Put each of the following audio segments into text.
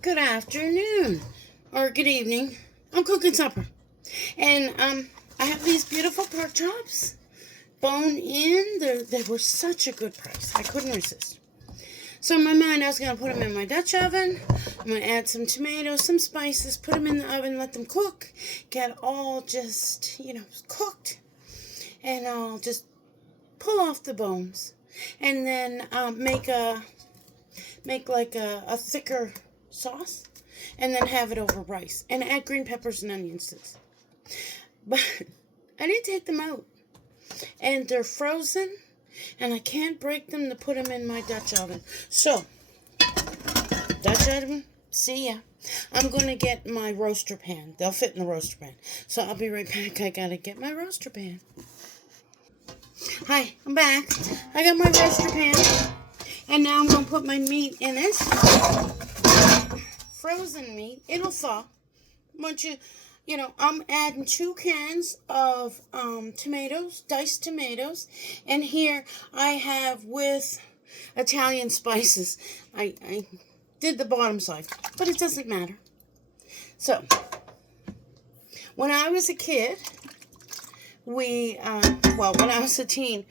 Good afternoon or good evening. I'm cooking supper. And I have these beautiful pork chops, bone in. They were such a good price. I couldn't resist. So in my mind, I was going to put them in my Dutch oven. I'm going to add some tomatoes, some spices, put them in the oven, let them cook, get all just, cooked. And I'll just pull off the bones. And then make like a thicker sauce, and then have it over rice, and add green peppers and onions to this. But I didn't take them out, and they're frozen, and I can't break them to put them in my Dutch oven. So, Dutch oven, see ya. I'm going to get my roaster pan. They'll fit in the roaster pan. So I'll be right back. I got to get my roaster pan. Hi, I'm back. I got my roaster pan. And now I'm going to put my meat in it. Frozen meat. It'll thaw. Once I'm adding 2 cans of tomatoes, diced tomatoes. And here I have with Italian spices. I did the bottom side, but it doesn't matter. So, when I was a kid, when I was a teen,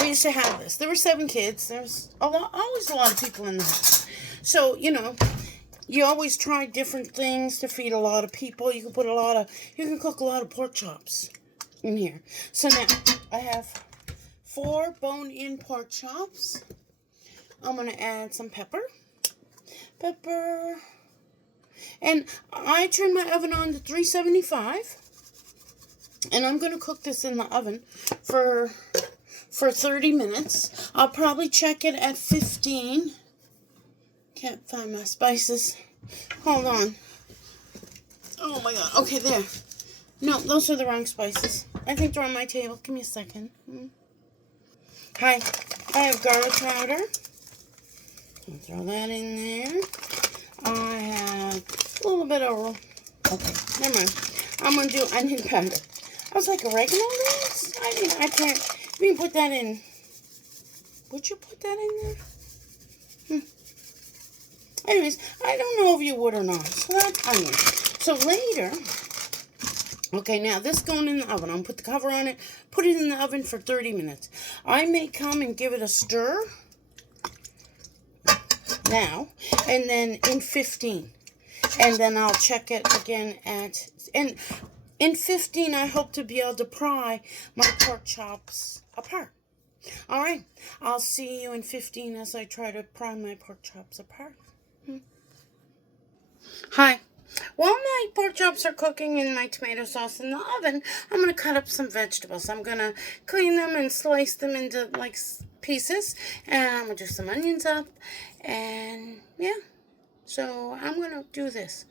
we used to have this. There were 7 kids. There was always a lot of people in the house. So, you always try different things to feed a lot of people. You can cook a lot of pork chops in here. So now, I have 4 bone-in pork chops. I'm going to add some pepper. And I turn my oven on to 375. And I'm going to cook this in the oven for 30 minutes. I'll probably check it at 15. Can't find my spices. Hold on. Oh my god. Okay, there. No, those are the wrong spices. I think they're on my table. Give me a second. Hi. I have garlic powder. I'll throw that in there. I have a little bit of... Okay, never mind. I'm going to do onion powder. I was like, oregano leaves? I can't... You can put that in... Would you put that in there? Anyways, I don't know if you would or not. So that's onion. So later... Okay, now this going in the oven. I'm going to put the cover on it. Put it in the oven for 30 minutes. I may come and give it a stir. Now. And then in 15. And then I'll check it again at... And in 15, I hope to be able to pry my pork chops apart. All right. I'll see you in 15 as I try to pry my pork chops apart. Hi. While my pork chops are cooking in my tomato sauce in the oven, I'm going to cut up some vegetables. I'm going to clean them and slice them into, pieces. And I'm going to do some onions up. And, yeah. So, I'm going to do this.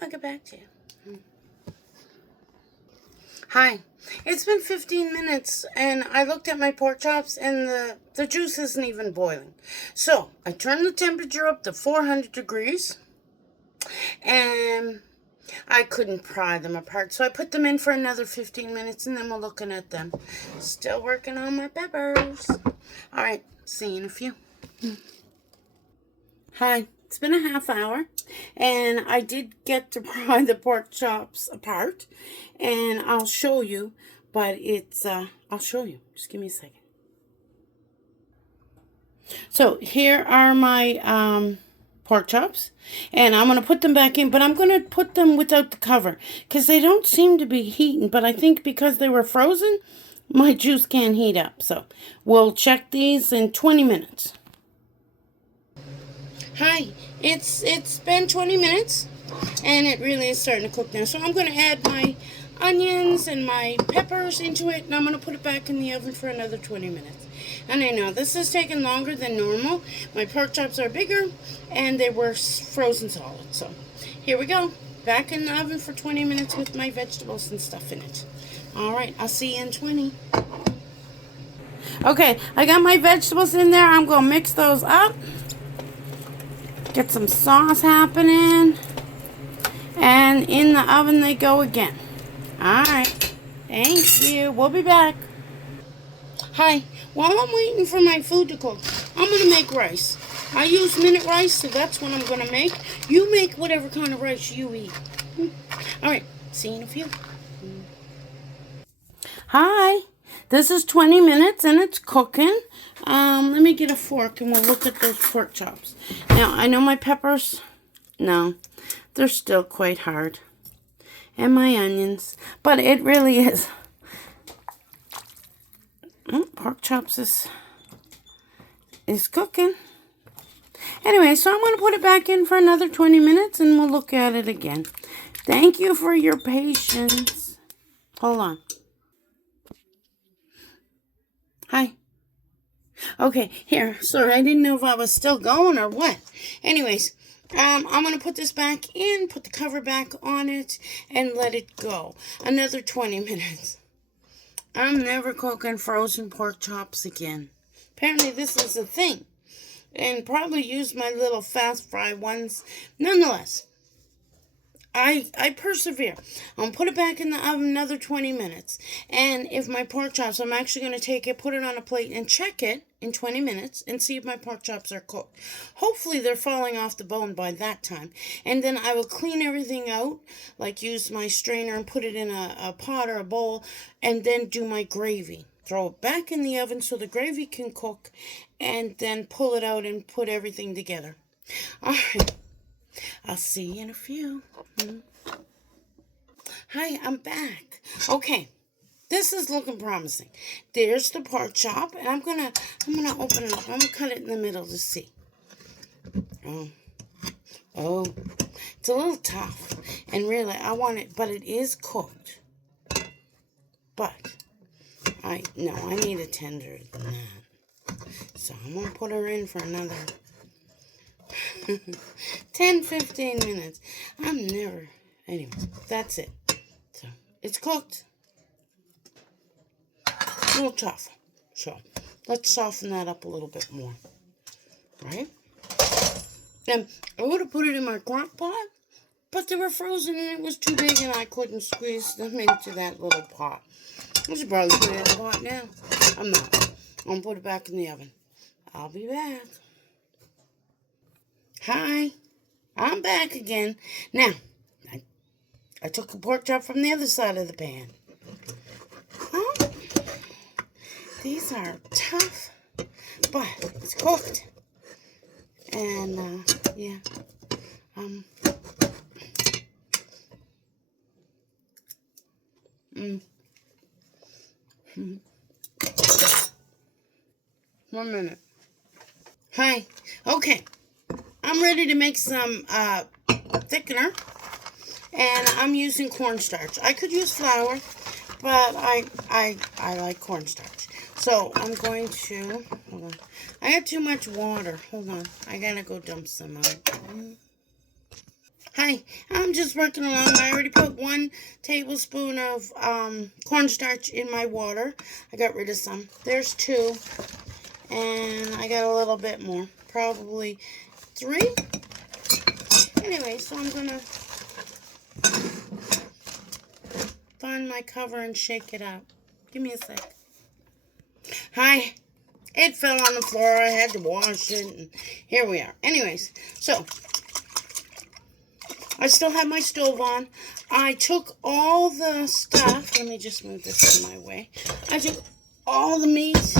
I'll get back to you. Hi. It's been 15 minutes, and I looked at my pork chops, and the juice isn't even boiling. So, I turned the temperature up to 400 degrees, and I couldn't pry them apart. So, I put them in for another 15 minutes, and then we're looking at them. Still working on my peppers. All right. See you in a few. Hi. It's been a half hour, and I did get to pry the pork chops apart, and I'll show you, but I'll show you. Just give me a second. So here are my pork chops, and I'm going to put them back in, but I'm going to put them without the cover, because they don't seem to be heating, but I think because they were frozen, my juice can't heat up. So we'll check these in 20 minutes. Hi, it's been 20 minutes, and it really is starting to cook now. So I'm going to add my onions and my peppers into it, and I'm going to put it back in the oven for another 20 minutes. And I know this is taking longer than normal. My pork chops are bigger, and they were frozen solid. So here we go. Back in the oven for 20 minutes with my vegetables and stuff in it. All right, I'll see you in 20. Okay, I got my vegetables in there. I'm going to mix those up. Get some sauce happening. And in the oven they go again. Alright. Thank you. We'll be back. Hi. While I'm waiting for my food to cook, I'm going to make rice. I use minute rice, so that's what I'm going to make. You make whatever kind of rice you eat. All right, see you in a few. Hi, this is 20 minutes and it's cooking. Let me get a fork and we'll look at those pork chops. Now, I know my peppers, no, they're still quite hard. And my onions, but it really is. Pork chops is cooking. Anyway, so I'm going to put it back in for another 20 minutes and we'll look at it again. Thank you for your patience. Hold on. Hi. Okay, here. Sorry, I didn't know if I was still going or what. Anyways, I'm going to put this back in, put the cover back on it, and let it go. Another 20 minutes. I'm never cooking frozen pork chops again. Apparently this is a thing. And probably use my little fast fry ones. Nonetheless, I persevere. I'm going to put it back in the oven another 20 minutes. And if my pork chops, I'm actually going to take it, put it on a plate, and check it in 20 minutes and see if my pork chops are cooked. Hopefully they're falling off the bone by that time. And then I will clean everything out, like use my strainer and put it in a pot or a bowl, and then do my gravy. Throw it back in the oven so the gravy can cook, and then pull it out and put everything together. All right. I'll see you in a few. Hi, I'm back. Okay, this is looking promising. There's the pork chop, and I'm gonna open it up. I'm gonna cut it in the middle to see. Oh, it's a little tough, and really, I want it, but it is cooked. But I need it tenderer than that. So I'm gonna put her in for another 10-15 minutes. Anyways, that's it. So it's cooked. A little tough. So let's soften that up a little bit more. Right? And I would have put it in my crock pot, but they were frozen and it was too big and I couldn't squeeze them into that little pot. I should probably put it in the pot now. I'm not. I'm going to put it back in the oven. I'll be back. Hi. I'm back again. Now, I took the pork chop from the other side of the pan. Oh, these are tough, but it's cooked. And, yeah. 1 minute. Hi. Okay. I'm ready to make some thickener. And I'm using cornstarch. I could use flour, but I like cornstarch. So I'm going to, hold on. I got too much water. Hold on. I gotta go dump some out. Hi, I'm just working along. I already put 1 tablespoon of cornstarch in my water. I got rid of some. There's 2. And I got a little bit more. Probably 3. Anyway, so I'm gonna find my cover and shake it up. Give me a sec. Hi. It fell on the floor. I had to wash it. And here we are. Anyways, so I still have my stove on. I took all the stuff. Let me just move this in my way. I took all the meat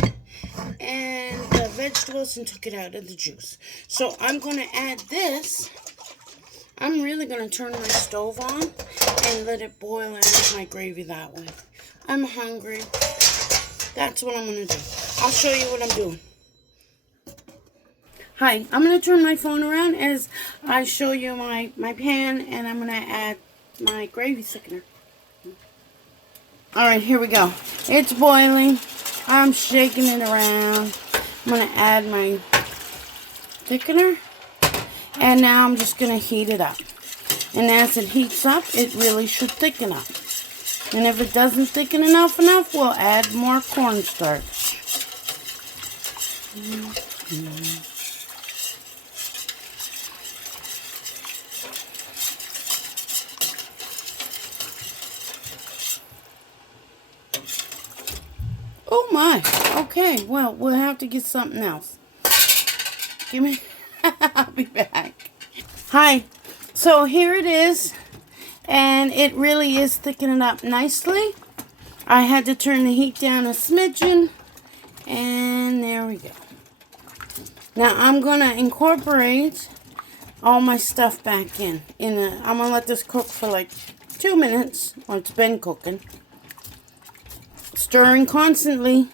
and the vegetables and took it out of the juice. So I'm going to add this. I'm really going to turn my stove on and let it boil and make my gravy that way. I'm hungry. That's what I'm going to do. I'll show you what I'm doing. Hi, I'm going to turn my phone around as I show you my pan, and I'm going to add my gravy thickener. Alright, here we go. It's boiling. I'm shaking it around. I'm going to add my thickener. And now I'm just going to heat it up. And as it heats up, it really should thicken up. And if it doesn't thicken enough, we'll add more cornstarch. Oh my. Okay, well, we'll have to get something else. Give me I'll be back. Hi. So here it is. And it really is thickening up nicely. I had to turn the heat down a smidgen. And there we go. Now I'm going to incorporate all my stuff back in. I'm going to let this cook for like 2 minutes. Well, it's been cooking. Stirring constantly.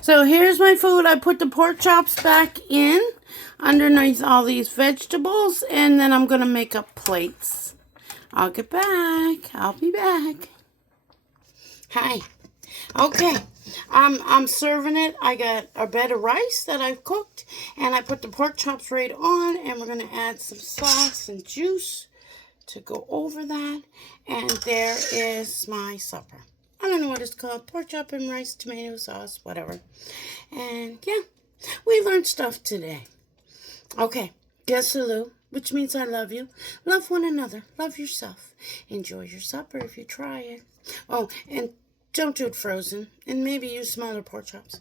So here's my food. I put the pork chops back in underneath all these vegetables, and then I'm going to make up plates. I'll get back. I'll be back. Hi. Okay. I'm serving it. I got a bed of rice that I've cooked, and I put the pork chops right on, and we're going to add some sauce and juice to go over that. And there is my supper. I don't know what it's called. Pork chop and rice, tomato sauce, whatever. And yeah, we learned stuff today. Okay, Desalu, which means I love you. Love one another. Love yourself. Enjoy your supper if you try it. Oh, and don't do it frozen. And maybe use smaller pork chops.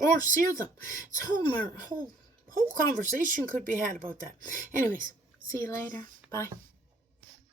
Or sear them. It's whole conversation could be had about that. Anyways, see you later. Bye.